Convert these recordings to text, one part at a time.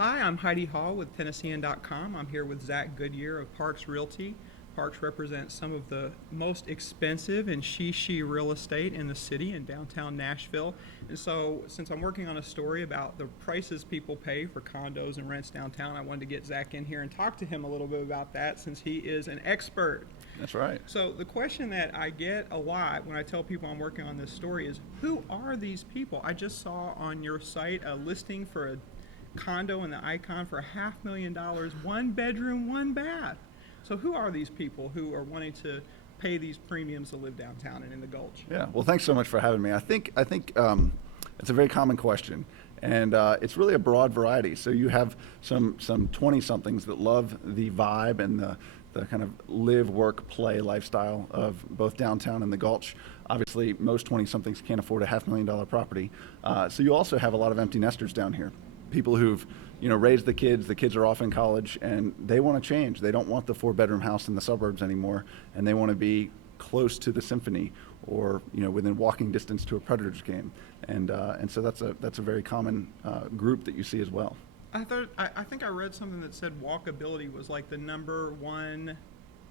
Hi, I'm Heidi Hall with Tennessean.com. I'm here with Zach Goodyear of Parks Realty. Parks represents some of the most expensive and she real estate in the city in downtown Nashville. And so, since I'm working on a story about the prices people pay for condos and rents downtown, I wanted to get Zach in here and talk to him a little bit about that since he is an expert. That's right. So, the question that I get a lot when I tell people I'm working on this story is, who are these people? I just saw on your site a listing for a condo in the Icon for $500,000, one bedroom, one bath. So who are these people who are wanting to pay these premiums to live downtown and in the Gulch? Yeah. Well, thanks so much for having me. I think it's a very common question, and it's really a broad variety. So you have some 20-somethings that love the vibe and the kind of live, work, play lifestyle of both downtown and the Gulch. Obviously, most 20-somethings can't afford a $500,000 property. So you also have a lot of empty nesters down here. People who've raised the kids are off in college, and they want to change. They don't want the 4-bedroom house in the suburbs anymore, and they want to be close to the symphony or within walking distance to a Predators game. And so that's a very common group that you see as well. I think I read something that said walkability was like the number one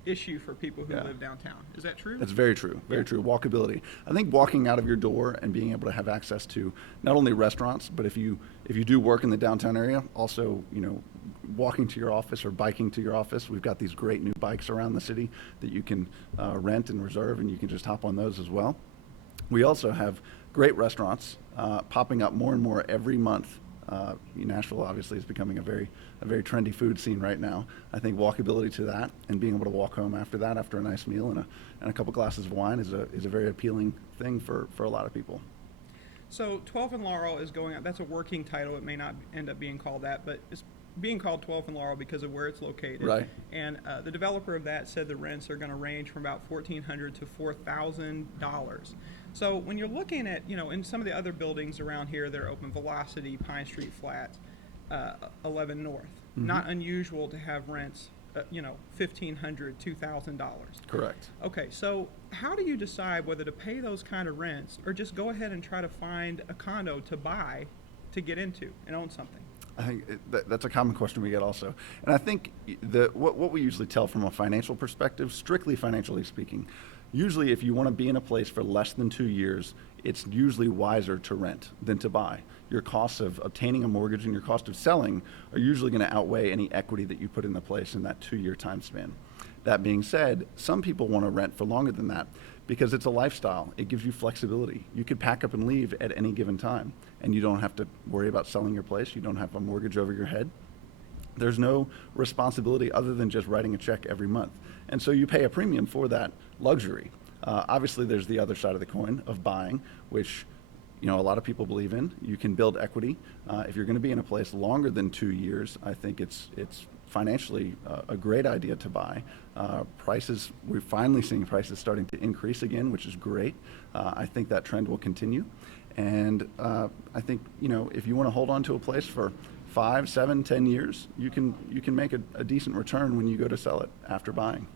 issue for people who live downtown. Is that true? That's very true. Very true. Walkability. I think walking out of your door and being able to have access to not only restaurants, but if you do work in the downtown area, also walking to your office or biking to your office. We've got these great new bikes around the city that you can rent and reserve, and you can just hop on those as well. We also have great restaurants popping up more and more every month. Nashville obviously is becoming a very trendy food scene right now. I think walkability to that and being able to walk home after that, after a nice meal and a couple glasses of wine is a very appealing thing for a lot of people. So 12th and Laurel is going up. That's a working title. It may not end up being called that, but it's being called 12th and Laurel because of where it's located. Right. And the developer of that said the rents are going to range from about $1,400 to $4,000. So when you're looking at, in some of the other buildings around here that are open, Velocity, Pine Street Flats, 11 North, not unusual to have rents, $1,500, $2,000. Correct. Okay, so how do you decide whether to pay those kind of rents or just go ahead and try to find a condo to buy to get into and own something? I think that's a common question we get also. And I think what we usually tell from a financial perspective, strictly financially speaking, usually if you want to be in a place for less than 2 years, it's usually wiser to rent than to buy. Your costs of obtaining a mortgage and your cost of selling are usually going to outweigh any equity that you put in the place in that 2-year time span. That being said, some people want to rent for longer than that because it's a lifestyle. It gives you flexibility. You could pack up and leave at any given time, and you don't have to worry about selling your place. You don't have a mortgage over your head. There's no responsibility other than just writing a check every month. And so you pay a premium for that luxury. Obviously, there's the other side of the coin of buying, which a lot of people believe in. You can build equity. If you're going to be in a place longer than 2 years, I think it's financially a great idea to buy. We're finally seeing prices starting to increase again, which is great. I think that trend will continue. And I think, if you want to hold on to a place for 5, 7, 10 years, you can make a decent return when you go to sell it after buying.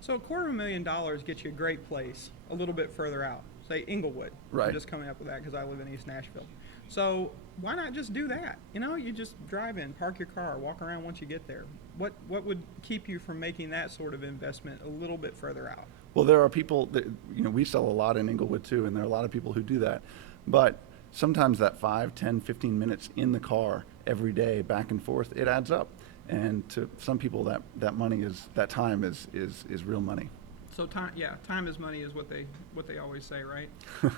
So $250,000 gets you a great place a little bit further out, say Inglewood. Right. I'm just coming up with that because I live in East Nashville. So why not just do that? You just drive in, park your car, walk around once you get there. What would keep you from making that sort of investment a little bit further out? Well, there are people that, we sell a lot in Inglewood too, and there are a lot of people who do that. But sometimes that 5, 10, 15 minutes in the car every day, back and forth, it adds up. And to some people, that time is real money. So time is money is what they always say, right?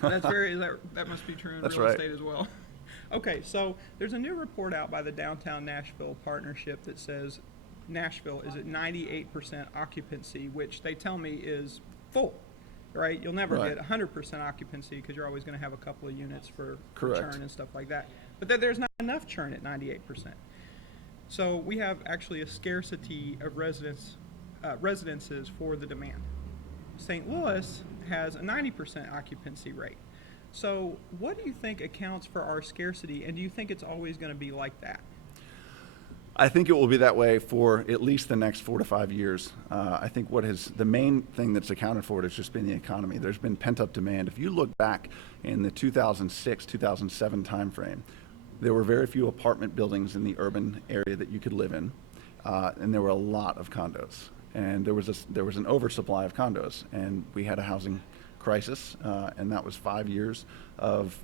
That must be true in That's real right. estate as well. Okay, so there's a new report out by the Downtown Nashville Partnership that says Nashville is at 98% occupancy, which they tell me is full, right? You'll never Right. get 100% occupancy because you're always going to have a couple of units for Correct. churn and stuff like that. But there's not enough churn at 98%. So we have actually a scarcity of residences for the demand. St. Louis has a 90% occupancy rate. So what do you think accounts for our scarcity, and do you think it's always going to be like that? I think it will be that way for at least the next 4 to 5 years. I think the main thing that's accounted for it has just been the economy. There's been pent up demand. If you look back in the 2006, 2007 timeframe, there were very few apartment buildings in the urban area that you could live in, and there were a lot of condos. And there was an oversupply of condos, and we had a housing crisis, and that was 5 years of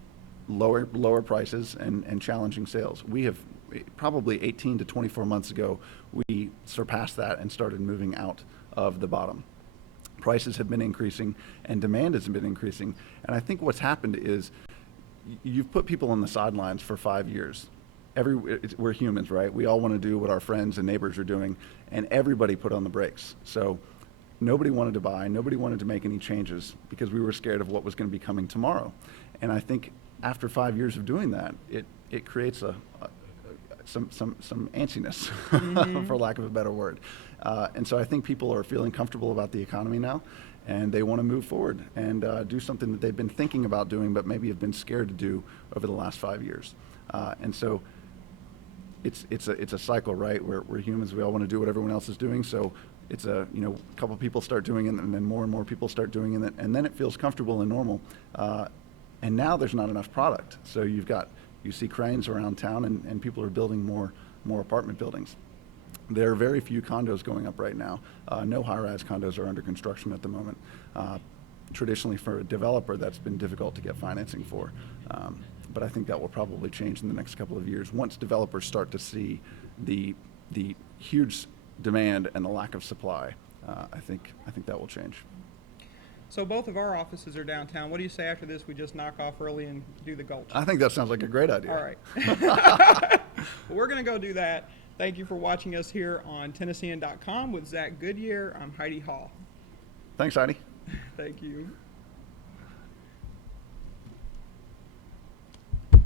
lower prices and challenging sales. We have probably 18 to 24 months ago, we surpassed that and started moving out of the bottom. Prices have been increasing and demand has been increasing. And I think what's happened is you've put people on the sidelines for 5 years. We're humans, right? We all want to do what our friends and neighbors are doing, and everybody put on the brakes. So nobody wanted to buy, nobody wanted to make any changes because we were scared of what was going to be coming tomorrow. And I think after 5 years of doing that, it creates some antsiness, for lack of a better word. And so I think people are feeling comfortable about the economy now, and they want to move forward and do something that they've been thinking about doing, but maybe have been scared to do over the last 5 years. And so it's a cycle, right? We're humans. We all want to do what everyone else is doing. So it's a couple people start doing it, and then more and more people start doing it, and then it feels comfortable and normal. And now there's not enough product. So you see cranes around town, and people are building more apartment buildings. There are very few condos going up right now. No high-rise condos are under construction at the moment. Traditionally, for a developer, that's been difficult to get financing for. But I think that will probably change in the next couple of years once developers start to see the huge demand and the lack of supply. I think that will change. So both of our offices are downtown. What do you say after this we just knock off early and do the Gulch? I think that sounds like a great idea. All right. Well, we're going to go do that. Thank you for watching us here on Tennessean.com with Zach Goodyear. I'm Heidi Hall. Thanks, Heidi. Thank you.